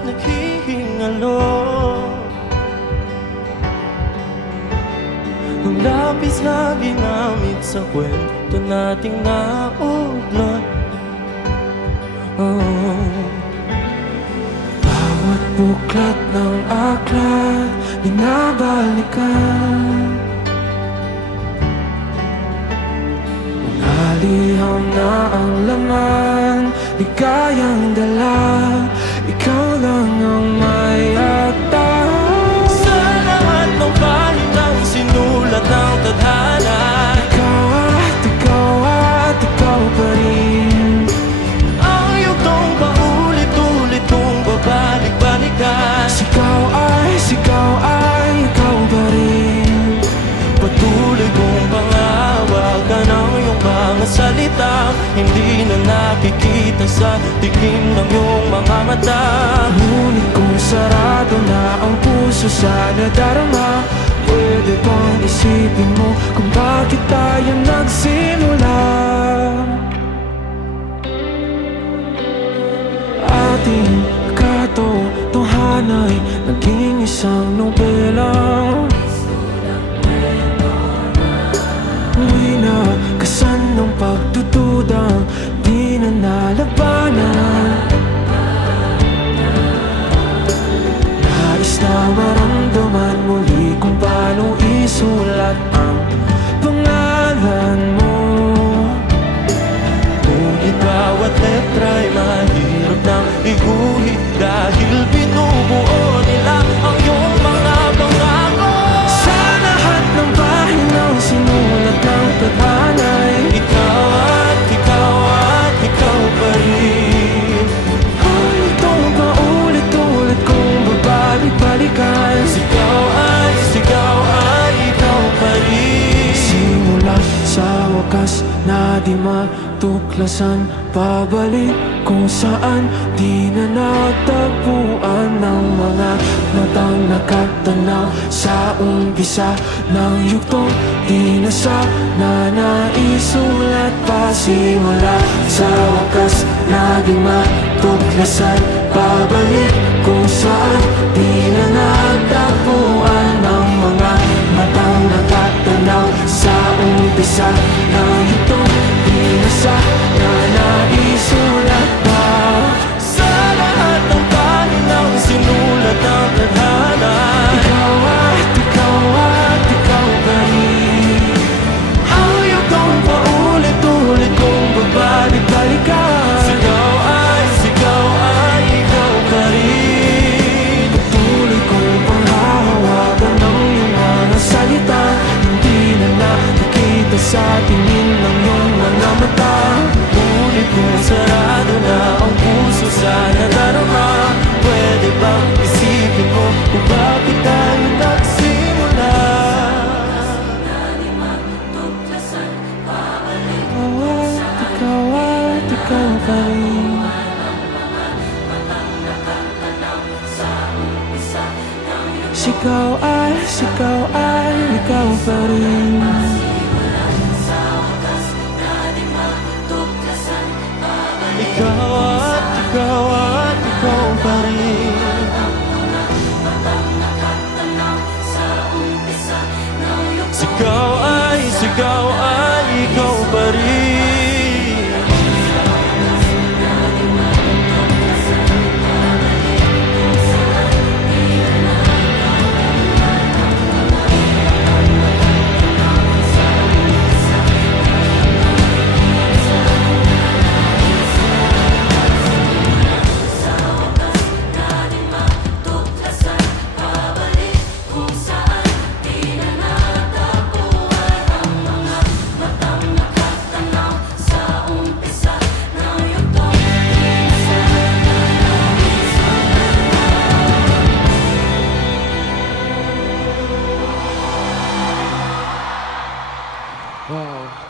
likod naghihingalo. Ang lapis na ginamit sa kwento nating naudlot. Bawat buklat ng aklat binabalikan. Naliham na ang laman, di kayang dala. Ikaw lang ang may akda. Sa lahat ng pahinang sinulat ng tadhana, Ikaw at ikaw pa rin. ang yugtong paulit-ulit kong babalik-balikan. Sigaw ay ikaw pa rin. Patuloy kong pangawagan ang iyong mga salitang hindi na nakikita sa tingin ng iyong mga mata. Ngunit kung sarado na ang puso sa nadarama, pwede bang isipin mo kung bakit tayo nagsimula? Ating katotohanay naging isang nobela. Winakasan ng pagdududang di na nalabanan. Nais na maramdaman muli kung paano isulat ang pangalan mo. Ngunit bawat letra'y mahirap nang iguhit dahil binubuo nila ang iyong mga pangako. Sa lahat ng pahinang sinulat ng tadhana'y Ikaw at ikaw pa rin. ay itong paulit-ulit kong babalik-balikan. Sigaw ay ikaw pa rin. Simula sa wakas na di matuklasan, pabalik kung saan di na natagpuan ng mga matang nakatanaw. Sa umpisa ng yugtong di na sana naisulat pa. Simula sa wakas na di matuklasan, pabalik kung saan di na natagpuan ng mga matang nakatanaw. Sa umpisa ng yugtong di na sana naisulat pa. Sa lahat ng pahinang sinulat ng tadhana, Ikaw at ikaw pa rin. ang yugtong paulit-ulit kong babalik-balikan. Sigaw ay ikaw pa rin. Patuloy kong panghahawagan ng iyong mga salita, hindi na nakikita sa tingin ng iyong mga mata. Ngunit kung sarado na ang puso sa nadarama, pwede bang isipin mo kung bakit tayo nagsimula? Ikaw at ikaw pa rin. Sigaw ay ikaw pa rin. Ikaw at ikaw pa rin. Sigaw ay ikaw pa rin. Wow.